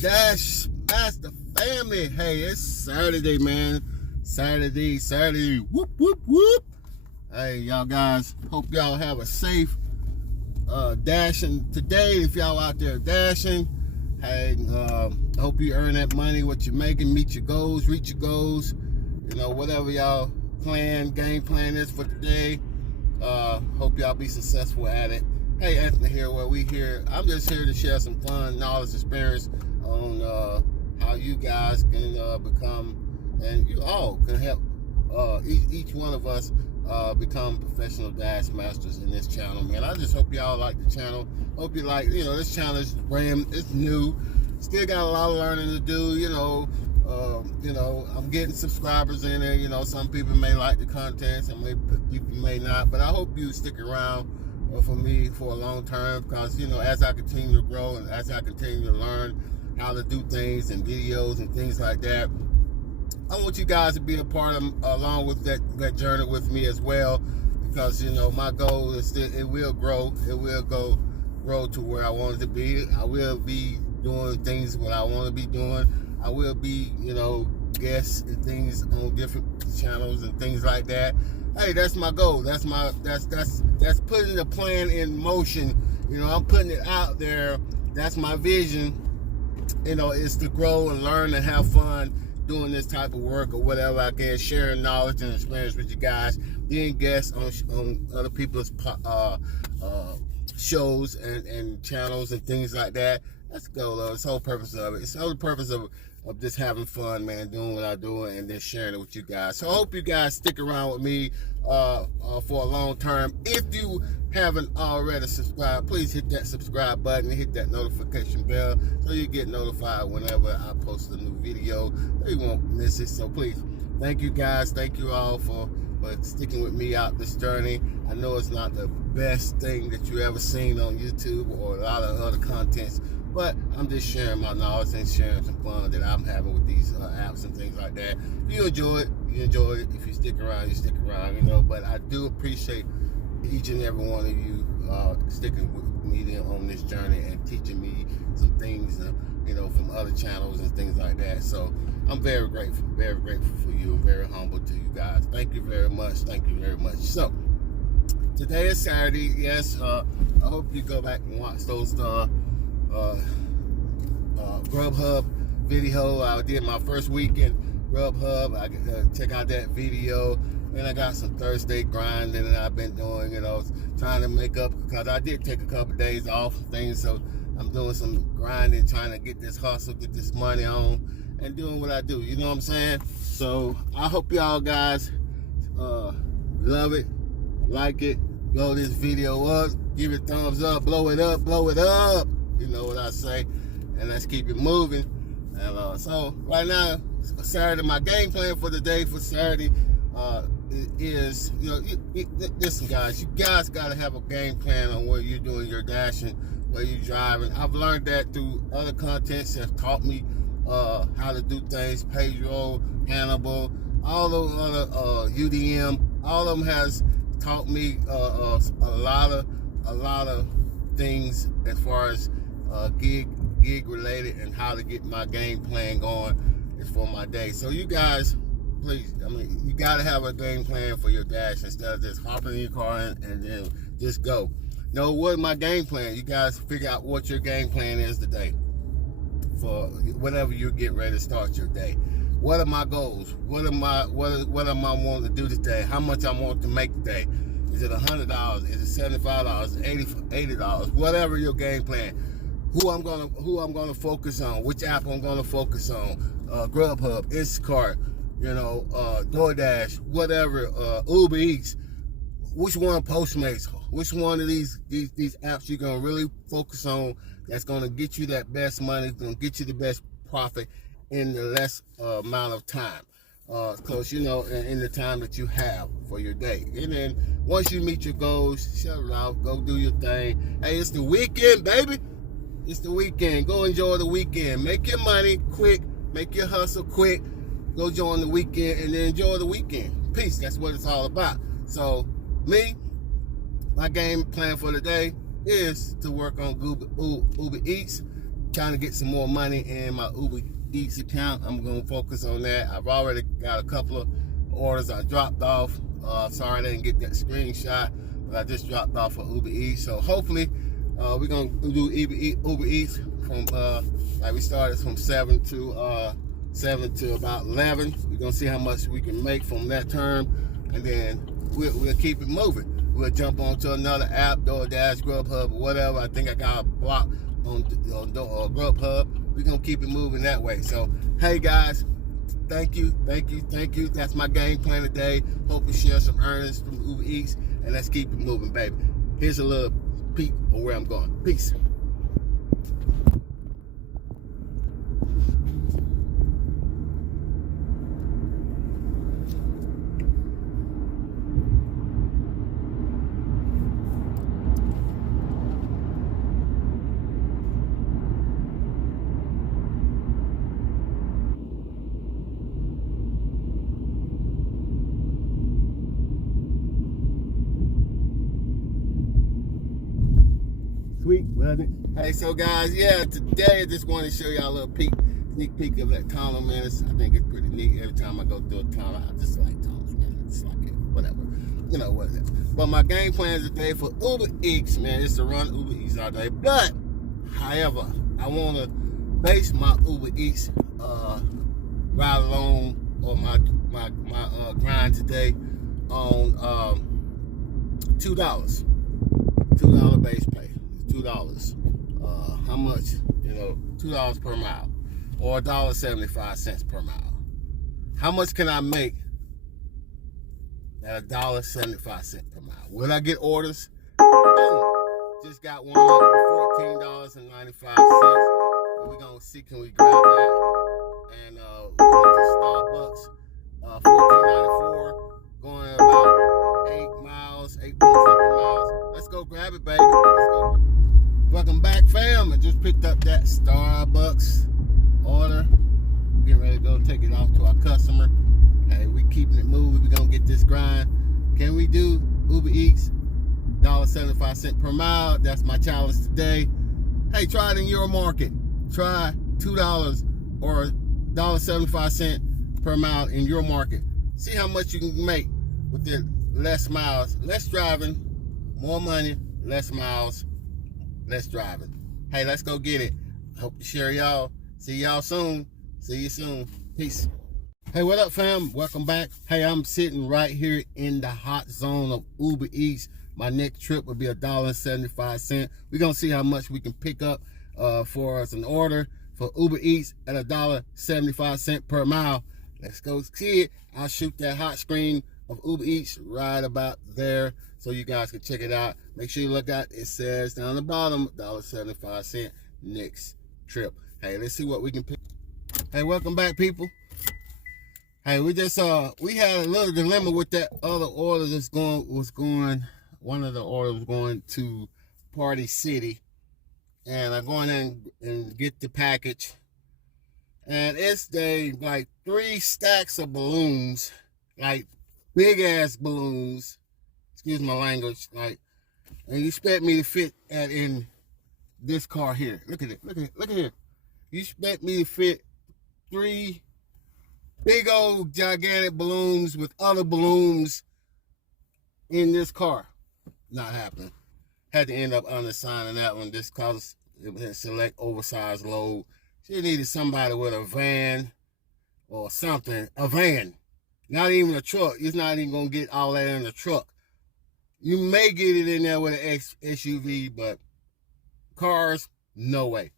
Dash Master family. Hey, it's Saturday, man. Saturday. Whoop, whoop, whoop. Hey, y'all guys, hope y'all have a safe dashing today. If y'all out there dashing, hey, hope you earn that money, what you're making, meet your goals, reach your goals. You know, whatever y'all game plan is for today. Hope y'all be successful at it. Hey, Anthony here, where we here. I'm just here to share some fun, knowledge, experience on how you guys can become, and you all can help each one of us become professional dash masters in this channel, man. I just hope y'all like the channel. Hope you like, this channel is brand, it's new. Still got a lot of learning to do, I'm getting subscribers in there. Some people may like the content, some people may not, but I hope you stick around for me for a long term, because as I continue to grow and as I continue to learn how to do things and videos and things like that, I want you guys to be a part of along with that journey with me as well, because my goal is that it will grow. It will grow to where I want it to be. I will be doing things what I want to be doing. I will be guests and things on different channels and things like that. Hey, that's my goal. That's putting the plan in motion. I'm putting it out there. That's my vision. Is to grow and learn and have fun doing this type of work or whatever I can, sharing knowledge and experience with you guys, being guests on other people's shows and channels and things like that. That's the goal of it. It's the whole purpose of it. It's the whole purpose of just having fun, man, doing what I do and then sharing it with you guys. So I hope you guys stick around with me for a long term. If you haven't already subscribed, please hit that subscribe button and hit that notification bell so you get notified whenever I post a new video. You won't miss it. So please, thank you guys. Thank you all for sticking with me out this journey. I know it's not the best thing that you ever seen on YouTube or a lot of other contents, but I'm just sharing my knowledge and sharing some fun that I'm having with these apps and things like that. If you enjoy it, you enjoy it. If you stick around, you stick around, But I do appreciate each and every one of you sticking with me on this journey and teaching me some things, from other channels and things like that. So I'm very grateful for you. I'm very humble to you guys. Thank you very much. Thank you very much. So today is Saturday. Yes, I hope you go back and watch those Grubhub video. I did my first weekend Grubhub. I check out that video. And I got some Thursday grinding that I've been doing, trying to make up, because I did take a couple days off things. So I'm doing some grinding, trying to get this hustle, get this money on, and doing what I do. You know what I'm saying? So I hope y'all guys love it, like it, blow this video up, give it thumbs up, blow it up. You know what I say? And let's keep it moving. And so right now, Saturday, my game plan for the day for Saturday is, listen guys, you guys got to have a game plan on where you're doing your dashing, where you're driving. I've learned that through other contents that taught me how to do things. Pedro, Hannibal, all those other UDM, all of them has taught me a lot of things as far as gig related and how to get my game plan going is for my day. So you guys, please, you got to have a game plan for your dash instead of just hopping in your car and then just go. What's my game plan? You guys figure out what your game plan is today for whatever you get ready to start your day. What are my goals? What am I wanting to do today? How much I want to make today? Is it $100? Is it $75? $80? Whatever your game plan. Who I'm gonna focus on? Which app I'm gonna focus on? Grubhub, Instacart, DoorDash, whatever, Uber Eats. Which one Postmates? Which one of these apps you're gonna really focus on? That's gonna get you that best money. Gonna get you the best profit in the less amount of time. Cause in the time that you have for your day. And then once you meet your goals, shut it off, go do your thing. Hey, it's the weekend, baby. It's the weekend. Go enjoy the weekend. Make your money quick. Make your hustle quick. Go join the weekend and then enjoy the weekend. Peace. That's what it's all about. So my game plan for the day is to work on Uber Eats, trying to get some more money in my Uber Eats account. I'm going to focus on that. I've already got a couple of orders I dropped off. Sorry I didn't get that screenshot, but I just dropped off for Uber Eats. So hopefully we're going to do Uber Eats from like we started from 7 to about 11. We're going to see how much we can make from that term, and then we'll keep it moving. We'll jump onto another app, DoorDash, Grubhub, or whatever. I think I got a block on Grubhub. We're going to keep it moving that way. So, hey guys, thank you. That's my game plan today. Hope to share some earnings from Uber Eats, and let's keep it moving, baby. Here's a little peek of where I'm going. Peace. Sweet, wasn't it? Hey, so guys, yeah, today I just want to show y'all a little sneak peek of that tunnel, man. I think it's pretty neat. Every time I go through a tunnel, I just like tunnels, man. I just like it, whatever. You know what it is. But my game plan today for Uber Eats, man, is to run Uber Eats all day. But, however, I want to base my Uber Eats ride along or my grind today on $2. $2 base pay. $2. How much? $2 per mile, or $1.75 per mile. How much can I make at $1.75 per mile? Will I get orders? Boom. Just got one up for $14.95. We're gonna see, can we grab that? And we're going to Starbucks. $14.94, going about 8 miles, 8 point something miles. Let's go grab it, baby. Let's go. Welcome back, fam. I just picked up that Starbucks order. Getting ready to go take it off to our customer. Hey, we keeping it moving. We're gonna get this grind. Can we do Uber Eats $1.75 per mile? That's my challenge today. Hey, try it in your market. Try $2 or $1.75 per mile in your market. See how much you can make with the less miles, less driving, more money, less miles, less driving. Hey, let's go get it. Hope to share y'all. See y'all soon. See you soon. Peace. Hey, what up, fam? Welcome back. Hey, I'm sitting right here in the hot zone of Uber Eats. My next trip will be $1.75. We're gonna see how much we can pick up for us an order for Uber Eats at $1.75 per mile. Let's go see it. I'll shoot that hot screen of Uber Eats right about there so you guys can check it out. Make sure you look out. It says down the bottom $1.75 next trip. Hey, let's see what we can pick. Hey, welcome back, people. Hey, we just we had a little dilemma with that other order that's going. One of the orders was going to Party City, and I'm going in and get the package, and it's like 3 stacks of balloons, like big ass balloons. Excuse my language, like, and you expect me to fit that in this car here. Look at it. Look at here. You expect me to fit 3 big old gigantic balloons with other balloons in this car? Not happening. Had to end up undersigning that one just because it had select oversized load. She needed somebody with a van or something. A van. Not even a truck. It's not even going to get all that in the truck. You may get it in there with an SUV, but cars, no way.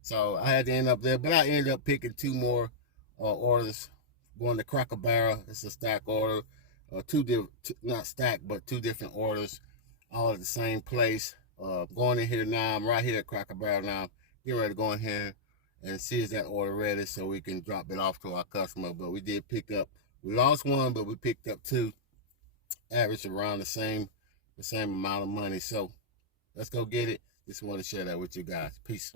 So I had to end up there, but I ended up picking 2 more orders. Going to Cracker Barrel. It's a stack order. Not stack, but 2 different orders, all at the same place. Going in here now. I'm right here at Cracker Barrel now. Getting ready to go in here and see is that order ready so we can drop it off to our customer. But we did pick up. We lost 1, but we picked up 2. Average around the same amount of money. So let's go get it. Just want to share that with you guys. Peace.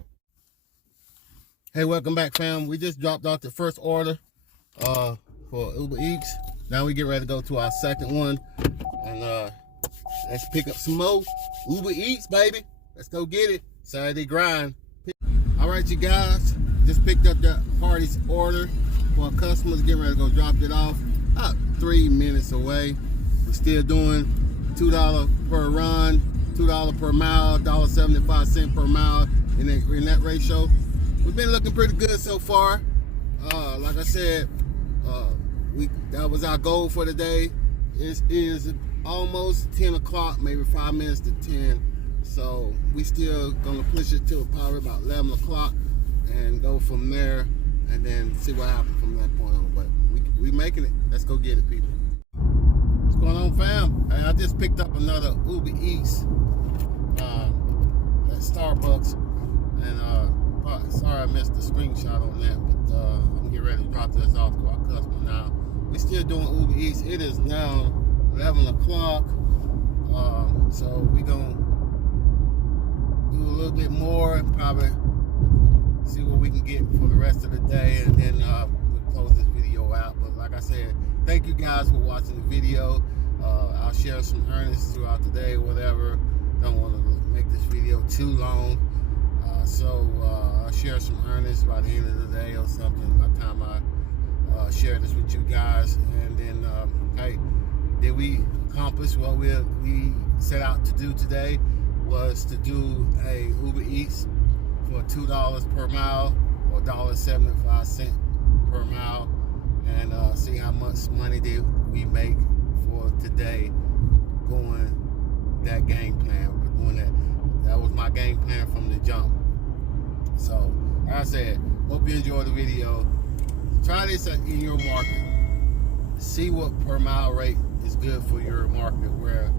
Hey, welcome back, fam. We just dropped off the first order for Uber Eats. Now we get ready to go to our second one, and let's pick up some more Uber Eats, baby. Let's go get it. Saturday grind. All right, you guys, just picked up the party's order for customers. Getting ready to go drop it off. About 3 minutes away. We're still doing $2 per run, $2 per mile, $1.75 per mile in that ratio. We've been looking pretty good so far. Like I said, that was our goal for the day. It is almost 10 o'clock, maybe 5 minutes to 10. So we still gonna push it till probably about 11 o'clock and go from there, and then see what happens from that point on. But we making it. Let's go get it, people. What's going on, fam? Hey, I just picked up another Uber Eats at Starbucks, and sorry I missed the screenshot on that, but I'm getting ready to drop this off to our customer now. We still doing Uber Eats. It is now 11 o'clock, so we gonna do a little bit more and probably see what we can get for the rest of the day, and then we'll close this video out. But like I said, thank you guys for watching the video. I'll share some earnings throughout the day, whatever. Don't want to make this video too long, so I'll share some earnings by the end of the day or something by the time I share this with you guys. And then hey, did we accomplish what we set out to do today? Was to do a Uber Eats for $2 per mile or $1.75 per mile, and see how much money did we make for today going that game plan. We're doing that. That was my game plan from the jump. So like I said, hope you enjoyed the video. Try this in your market. See what per mile rate is good for your market, where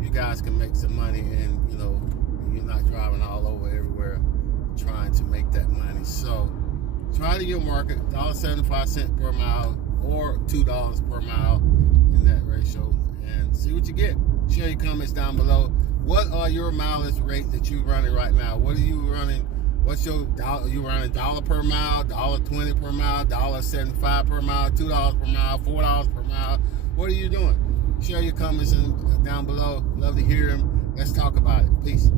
you guys can make some money, and you're not driving all over everywhere trying to make that money. So try to your market, $1.75 per mile or $2 per mile in that ratio, and see what you get. Share your comments down below. What are your mileage rates that you're running right now? What are you running? What's your dollar? You running $1 per mile, $1.20 per mile, $1.75 per mile, $2 per mile, $4 per mile? What are you doing? Share your comments down below. Love to hear them. Let's talk about it. Peace.